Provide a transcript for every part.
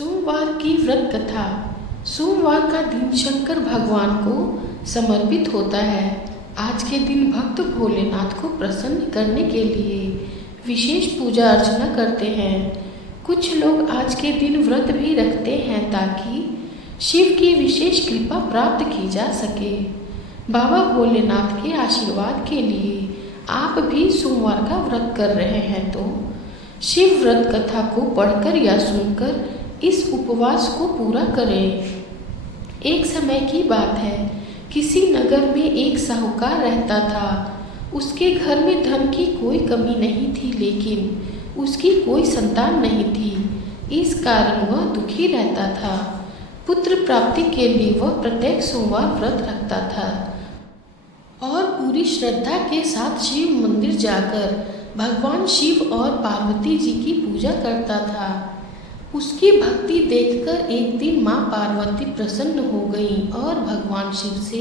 सोमवार की व्रत कथा। सोमवार का दिन शंकर भगवान को समर्पित होता है। आज के दिन भक्त भोलेनाथ को प्रसन्न करने के लिए विशेष पूजा अर्चना करते हैं। कुछ लोग आज के दिन व्रत भी रखते हैं ताकि शिव की विशेष कृपा प्राप्त की जा सके। बाबा भोलेनाथ के आशीर्वाद के लिए आप भी सोमवार का व्रत कर रहे हैं तो शिव व्रत कथा को पढ़कर या सुनकर इस उपवास को पूरा करें। एक समय की बात है, किसी नगर में एक साहूकार रहता था। उसके घर में धन की कोई कमी नहीं थी, लेकिन उसकी कोई संतान नहीं थी। इस कारण वह दुखी रहता था। पुत्र प्राप्ति के लिए वह प्रत्येक सोमवार व्रत रखता था और पूरी श्रद्धा के साथ शिव मंदिर जाकर भगवान शिव और पार्वती जी की पूजा करता था। उसकी भक्ति देखकर एक दिन माँ पार्वती प्रसन्न हो गई और भगवान शिव से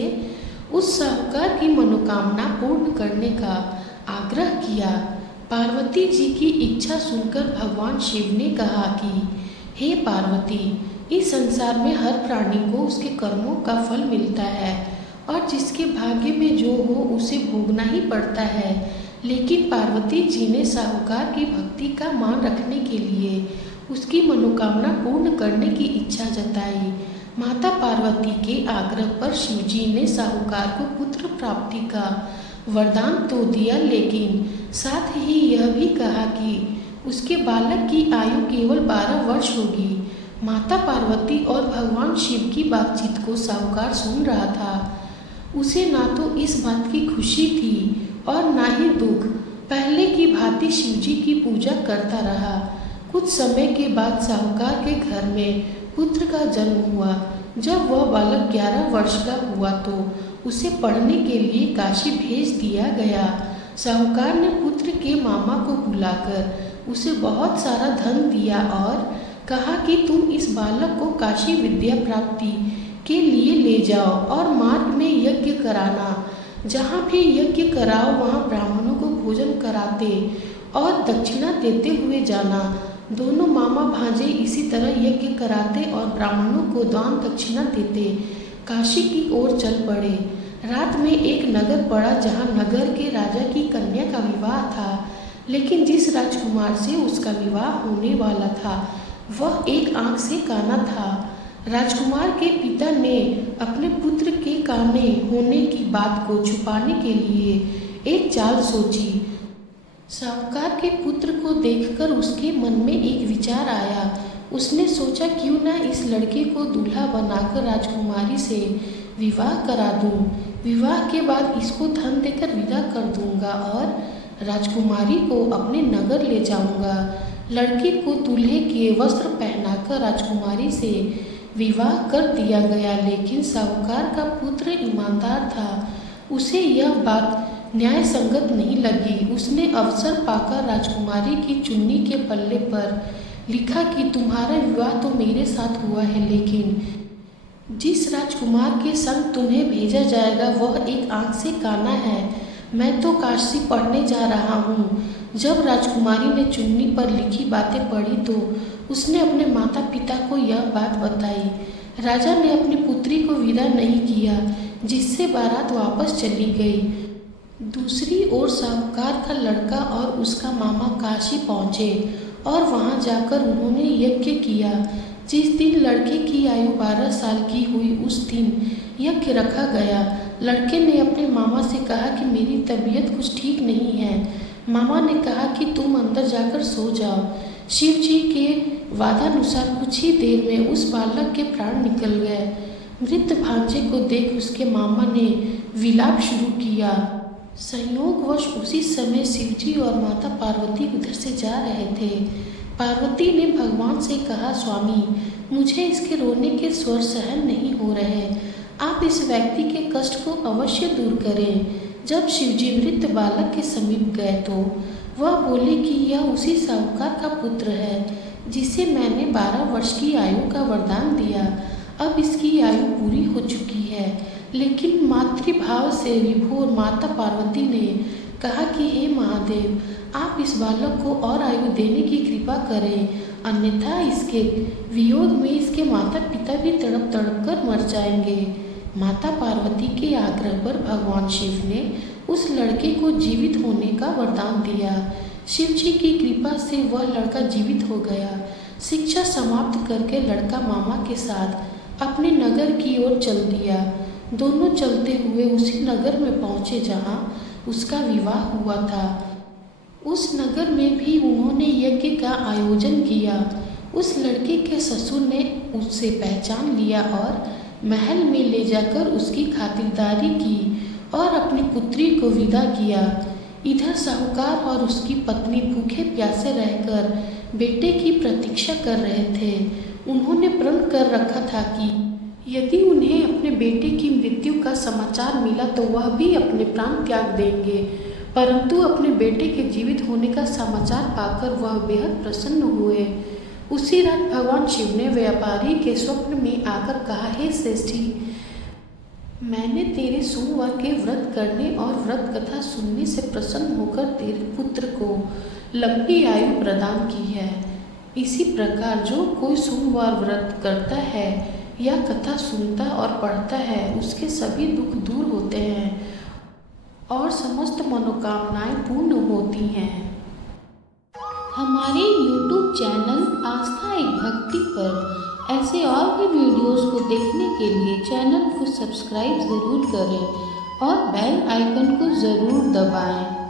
उस साहूकार की मनोकामना पूर्ण करने का आग्रह किया। पार्वती जी की इच्छा सुनकर भगवान शिव ने कहा कि हे पार्वती, इस संसार में हर प्राणी को उसके कर्मों का फल मिलता है और जिसके भाग्य में जो हो उसे भोगना ही पड़ता है। लेकिन पार्वती जी ने साहूकार की भक्ति का मान रखने के लिए उसकी मनोकामना पूर्ण करने की इच्छा जताई। माता पार्वती के आग्रह पर शिवजी ने साहूकार को पुत्र प्राप्ति का वरदान तो दिया, लेकिन साथ ही यह भी कहा कि उसके बालक की आयु केवल 12 वर्ष होगी। माता पार्वती और भगवान शिव की बातचीत को साहूकार सुन रहा था। उसे ना तो इस बात की खुशी थी और ना ही दुख। पहले की भांति शिवजी की पूजा करता रहा। कुछ समय के बाद साहूकार के घर में पुत्र का जन्म हुआ। जब वह बालक 11 वर्ष का हुआ तो उसे पढ़ने के लिए काशी भेज दिया गया। साहूकार ने पुत्र के मामा को बुलाकर उसे बहुत सारा धन दिया और कहा कि तुम इस बालक को काशी विद्या प्राप्ति के लिए ले जाओ और मार्ग में यज्ञ कराना। जहाँ भी यज्ञ कराओ वहाँ ब्राह्मणों को भोजन कराते और दक्षिणा देते हुए जाना। दोनों मामा भांजे इसी तरह यज्ञ कराते और ब्राह्मणों को दान दक्षिणा देते काशी की ओर चल पड़े। रात में एक नगर पड़ा जहाँ नगर के राजा की कन्या का विवाह था, लेकिन जिस राजकुमार से उसका विवाह होने वाला था वह एक आंख से काना था। राजकुमार के पिता ने अपने पुत्र के काने होने की बात को छुपाने के लिए एक चाल सोची। साहूकार के पुत्र को देखकर उसके मन में एक विचार आया। उसने सोचा क्यों ना इस लड़के को दूल्हा बनाकर राजकुमारी से विवाह करा दूं। विवाह के बाद इसको धन देकर विदा कर दूंगा और राजकुमारी को अपने नगर ले जाऊंगा। लड़के को दूल्हे के वस्त्र पहनाकर राजकुमारी से विवाह कर दिया गया, लेकिन साहूकार का पुत्र ईमानदार था। उसे यह बात न्याय संगत नहीं लगी। उसने अवसर पाकर राजकुमारी की चुन्नी के पल्ले पर लिखा कि तुम्हारा विवाह तो मेरे साथ हुआ है, लेकिन जिस राजकुमार के संग तुम्हें भेजा जाएगा वह एक आंख से काना है। मैं तो काशी पढ़ने जा रहा हूँ। जब राजकुमारी ने चुन्नी पर लिखी बातें पढ़ी तो उसने अपने माता पिता को यह बात बताई। राजा ने अपनी पुत्री को विदा नहीं किया, जिससे बारात वापस चली गई। दूसरी ओर साहूकार का लड़का और उसका मामा काशी पहुँचे और वहाँ जाकर उन्होंने यज्ञ किया। जिस दिन लड़के की आयु 12 साल की हुई उस दिन यज्ञ रखा गया। लड़के ने अपने मामा से कहा कि मेरी तबीयत कुछ ठीक नहीं है। मामा ने कहा कि तुम अंदर जाकर सो जाओ। शिव जी के वादानुसार कुछ ही देर में उस बालक के प्राण निकल गए। मृत भांजे को देख उसके मामा ने विलाप शुरू किया। संयोगवश उसी समय शिवजी और माता पार्वती उधर से जा रहे थे। पार्वती ने भगवान से कहा, स्वामी, मुझे इसके रोने के स्वर सहन नहीं हो रहे। आप इस व्यक्ति के कष्ट को अवश्य दूर करें। जब शिवजी मृत बालक के समीप गए तो वह बोले कि यह उसी साहूकार का पुत्र है जिसे मैंने 12 वर्ष की आयु का वरदान दिया। अब इसकी आयु पूरी हो चुकी है। लेकिन मातृभाव से विभोर माता पार्वती ने कहा कि हे महादेव, आप इस बालक को और आयु देने की कृपा करें। अन्यथा इसके वियोग में इसके माता पिता भी तड़प तड़प कर मर जाएंगे। माता पार्वती के आग्रह पर भगवान शिव ने उस लड़के को जीवित होने का वरदान दिया। शिव जी की कृपा से वह लड़का जीवित हो गया। शिक्षा समाप्त करके लड़का मामा के साथ अपने नगर की ओर चल दिया। दोनों चलते हुए उसी नगर में पहुंचे जहां उसका विवाह हुआ था। उस नगर में भी उन्होंने यज्ञ का आयोजन किया। उस लड़के के ससुर ने उससे पहचान लिया और महल में ले जाकर उसकी खातिरदारी की और अपनी पुत्री को विदा किया। इधर साहूकार और उसकी पत्नी भूखे प्यासे रहकर बेटे की प्रतीक्षा कर रहे थे। उन्होंने प्रण कर रखा था कि यदि उन्हें अपने बेटे की मृत्यु का समाचार मिला तो वह भी अपने प्राण त्याग देंगे। परंतु अपने बेटे के जीवित होने का समाचार पाकर वह बेहद प्रसन्न हुए। उसी रात भगवान शिव ने व्यापारी के स्वप्न में आकर कहा, हे श्रेष्ठी, मैंने तेरे सोमवार के व्रत करने और व्रत कथा सुनने से प्रसन्न होकर तेरे पुत्र को लंबी आयु प्रदान की है। इसी प्रकार जो कोई सोमवार व्रत करता है या कथा सुनता और पढ़ता है उसके सभी दुख दूर होते हैं और समस्त मनोकामनाएं पूर्ण होती हैं। हमारे YouTube चैनल आस्था एक भक्ति पर ऐसे और भी वीडियोस को देखने के लिए चैनल को सब्सक्राइब ज़रूर करें और बेल आइकन को ज़रूर दबाएं।